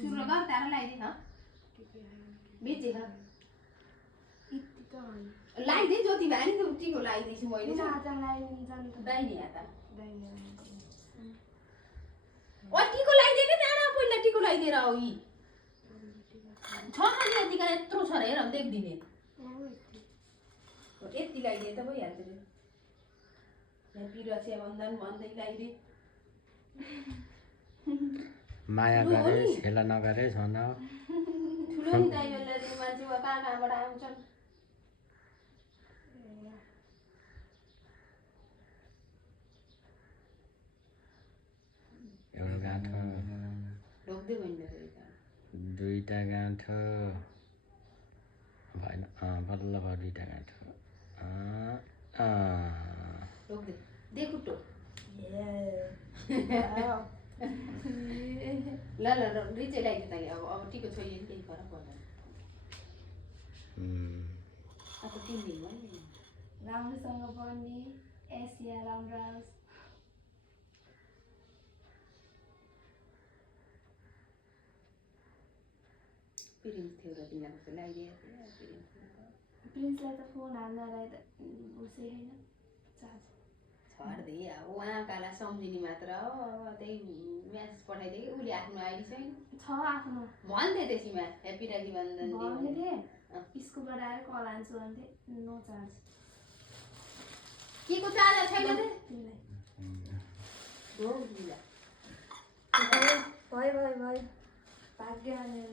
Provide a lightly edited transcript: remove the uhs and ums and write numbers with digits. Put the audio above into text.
सुरु गर त्यहाँ लगाइदिन बेचे खा लगाइदे ज्योति भाइ नि टिको लगाइदिन्छु मैले दाहिने हात टिको लगाइदिए कि त्यहाँ पहिला टिको लगाइदिएर हो यी छ खालि यतिका यत्रो छ र हेर देख्दिने यति लगाइदिए त भइहाल्छ नि पिरुवा बन्धन भन्दै लगाइदिए माया गरे खेला नगरे छन ठुलो नि दाइ बेला मान्छे कहाँबाट आउँछन् एउटा गाँठो ढोक्दै भइन्छ दुईटा गाँठो भएन बल्ल भयो दुईटा गाँठो ढोक्दै दे खुट्टो ल ल रिचै लगाइदियो तैँले अब टिको छोइयो नि केही फरक पर्दैन अब 3 दिन भयो नि राम्रोसँग पढ्ने एसिया राम्रो प्रिन्स थियो र तिमीलाई लगाइदिए प्रिन्सलाई त फोन हाल्नलाई त उसै हैन चार्ज छाड्दे अब उहाँकालाई सम्झिने मात्र हो अब त्यही म्यासेज पठाइदिए कि उसले आफ्नो आइडी छैन छ आफ्नो भन्थे त्यसैमा ह्याप्पी राखी बन्धन भन्थे स्कुलबाट आएर कल आन्छु भन्थे नो चार्ज के को चार्जर छैन त तिमीलाई हो दिला भयो भाग्य हालेर